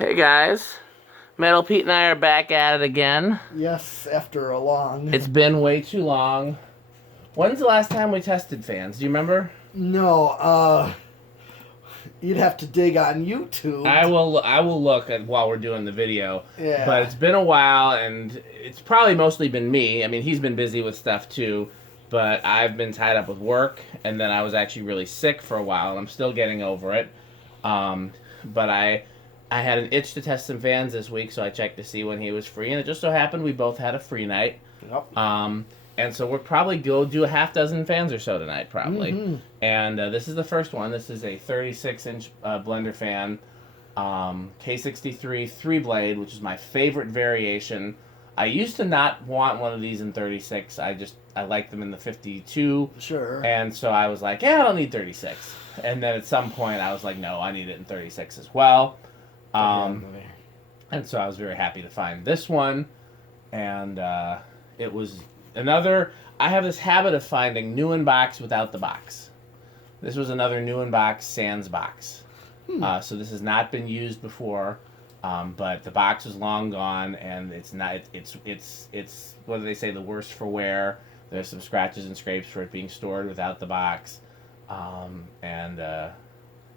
Hey guys, Metal Pete and I are back at it again. Yes, after a long... It's been way too long. When's the last time we tested fans? Do you remember? No, you'd have to dig on YouTube. I will look at while we're doing the video. Yeah. But it's been a while, and it's probably mostly been me. I mean, he's been busy with stuff too, but I've been tied up with work, and then I was actually really sick for a while, and I'm still getting over it. But I had an itch to test some fans this week, so I checked to see when he was free, and it just so happened we both had a free night. Yep. And so we'll probably go do a half dozen fans or so tonight, probably. Mm-hmm. And this is the first one. This is a 36-inch Blenderfan K63 3-blade, which is my favorite variation. I used to not want one of these in 36. I like them in the 52. Sure. And so I was like, yeah, I don't need 36. And then at some point I was like, no, I need it in 36 as well. And so I was very happy to find this one. And it was another... I have this habit of finding new in box without the box. This was another new in box sans box. So this has not been used before. But the box is long gone, and it's not. It's what do they say? The worst for wear. There's some scratches and scrapes for it being stored without the box,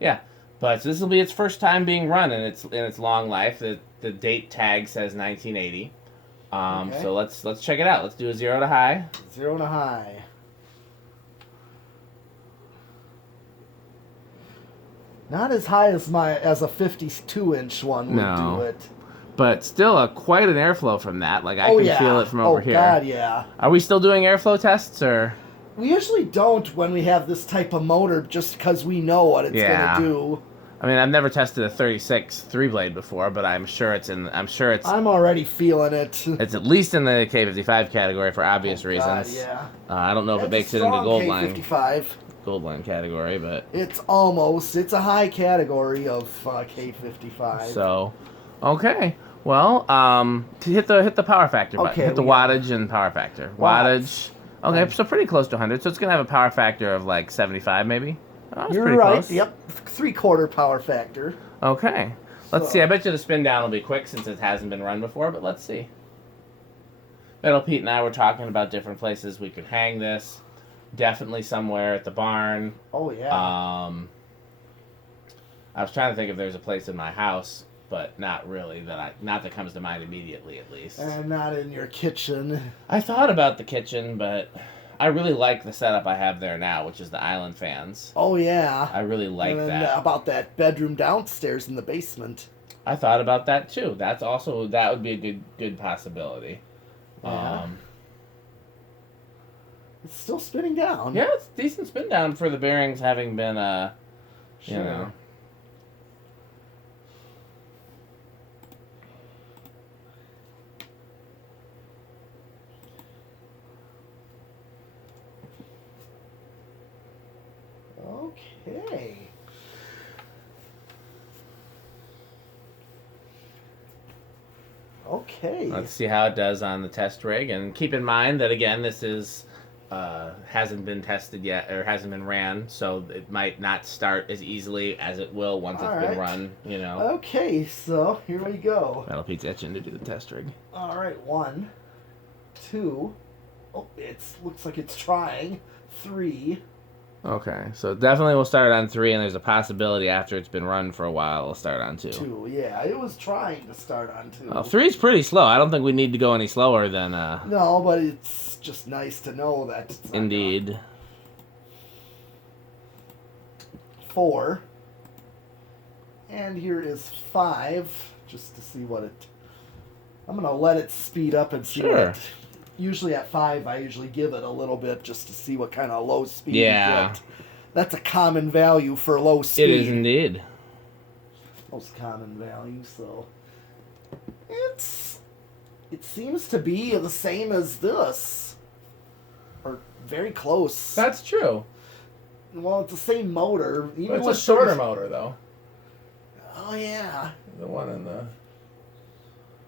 yeah. But so this will be its first time being run in its long life. The date tag says 1980. Okay. So let's check it out. Let's do a 0 to high. 0 to high. Not as high as a 52-inch one would do it. But still quite an airflow from that. Like I can feel it from over here. Oh God, yeah. Are we still doing airflow tests or? We usually don't when we have this type of motor, just because we know what it's gonna do. I mean, I've never tested a 36 3-blade before, but I'm sure it's. I'm already feeling it. It's at least in the K55 category for obvious reasons. Yeah. I don't know if it makes it into K55. Gold line category, but it's a high category of K55. So, okay. Well, hit the power factor button. Hit the wattage and power factor. Wattage. Okay, so pretty close to 100. So it's gonna have a power factor of like 75, maybe. Oh, You're pretty right. Close. Yep, 3/4 power factor. Okay. Let's see. I bet you the spin down will be quick since it hasn't been run before, but let's see. Metal Pete and I were talking about different places we could hang this. Definitely somewhere at the barn. Oh yeah. I was trying to think if there's a place in my house, but not really not that comes to mind immediately, at least. And not in your kitchen. I thought about the kitchen, but I really like the setup I have there now, which is the island fans. Oh yeah. I really like that. About that bedroom downstairs in the basement. I thought about that too. That would be a good possibility. Yeah. It's still spinning down. Yeah, it's decent spin down for the bearings having been, you know. Okay. Okay. Let's see how it does on the test rig, and keep in mind that again, this is hasn't been tested yet or hasn't been ran, so it might not start as easily as it will once it's been run. You know. Okay, so here we go. Metal Pete's itching to do the test rig. All right, 1, 2. Oh, looks like it's trying. 3. Okay, so definitely we'll start on 3, and there's a possibility after it's been run for a while, it'll start on 2. 2, yeah. It was trying to start on 2. 3 is pretty slow. I don't think we need to go any slower than... No, but it's just nice to know that it's not Indeed. 4. And here is 5, just to see what it... I'm going to let it speed up and see what it... Usually at 5, I usually give it a little bit just to see what kind of low speed you get. That's a common value for low speed. It is indeed. Most common value, so... It seems to be the same as this. Or very close. That's true. Well, it's the same motor. Even it's a shorter motor, though. Oh, yeah. The one in the...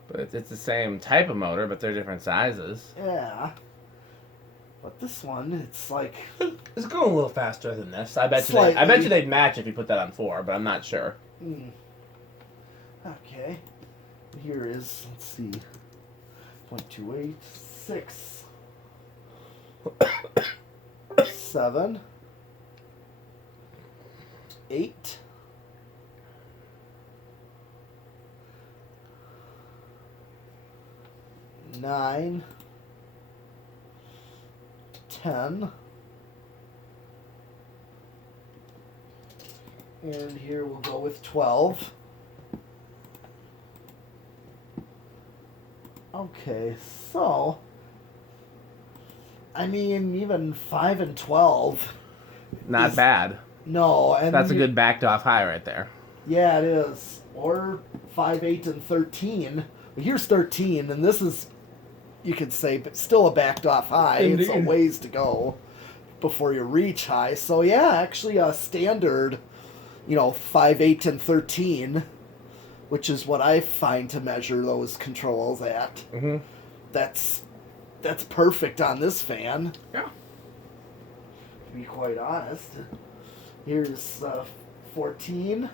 But it's the same type of motor, but they're different sizes. Yeah. But this one, it's like... It's going a little faster than this. I bet you they'd match if you put that on 4, but I'm not sure. Okay. Here is, let's see, 0.28, 6, 7, 8, 9, 10, and here we'll go with 12. Okay, so, I mean, even 5 and 12. Not bad. No, and That's a good backed off high right there. Yeah, it is. Or 5, 8, and 13. Well, here's 13, and this is, you could say, but still a backed off high. It's a ways to go before you reach high. So, yeah, actually a standard, 5, 8, and 13, which is what I find to measure those controls at. Mm-hmm. That's perfect on this fan. Yeah. To be quite honest. Here's 14,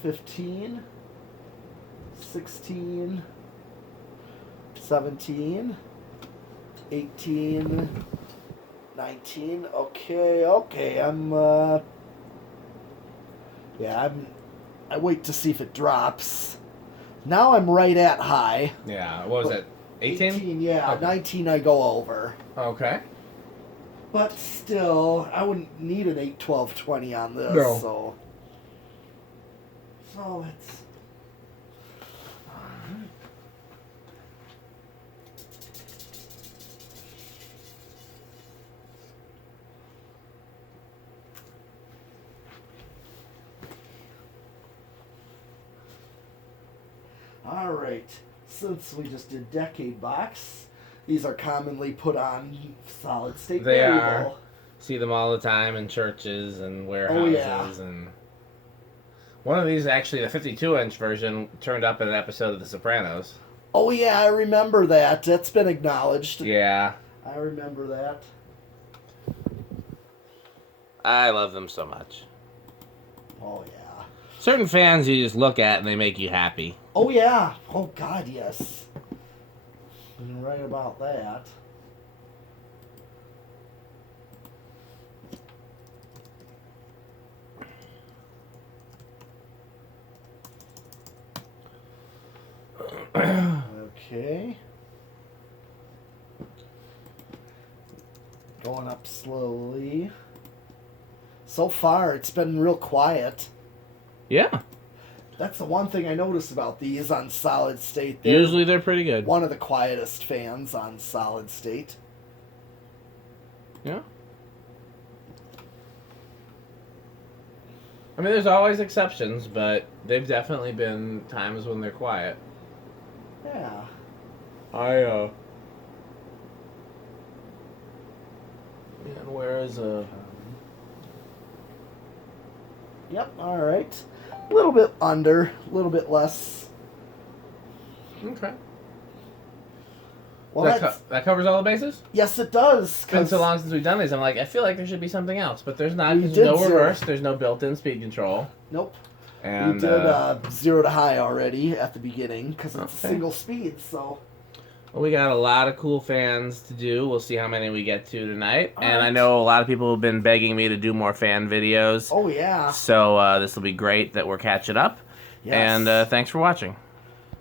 15, 16, 17, 18, 19. Okay, I wait to see if it drops. Now I'm right at high. Yeah, what was it? 18? 18, yeah. Okay. 19 I go over. Okay. But still, I wouldn't need an 8, 12, 20 on this. No. So it's... Alright, since we just did decade box, these are commonly put on solid state They variable. are. See them all the time in churches and warehouses. Oh, yeah. And one of these, actually, the 52-inch version, turned up in an episode of The Sopranos. Oh yeah, I remember that. That's been acknowledged. Yeah. I remember that. I love them so much. Oh yeah. Certain fans you just look at and they make you happy. Oh yeah. Oh God, yes. You're right about that. Okay. Going up slowly. So far, it's been real quiet. Yeah. That's the one thing I noticed about these on solid state. Usually they're pretty good. One of the quietest fans on solid state. Yeah. I mean, there's always exceptions, but they've definitely been times when they're quiet. Yeah. And whereas Yep, alright. A little bit under, a little bit less. Okay. Well, that covers all the bases? Yes, it does. It's been so long since we've done these. I'm like, I feel like there should be something else, but there's not. We There's did no zero. reverse. There's no built-in speed control. Nope. And We did 0 to high already at the beginning because it's Okay. single speed. So. well, we got a lot of cool fans to do. We'll see how many we get to tonight. All and right. I know a lot of people have been begging me to do more fan videos. Oh yeah. So this will be great that we're catching up. Yes. And thanks for watching.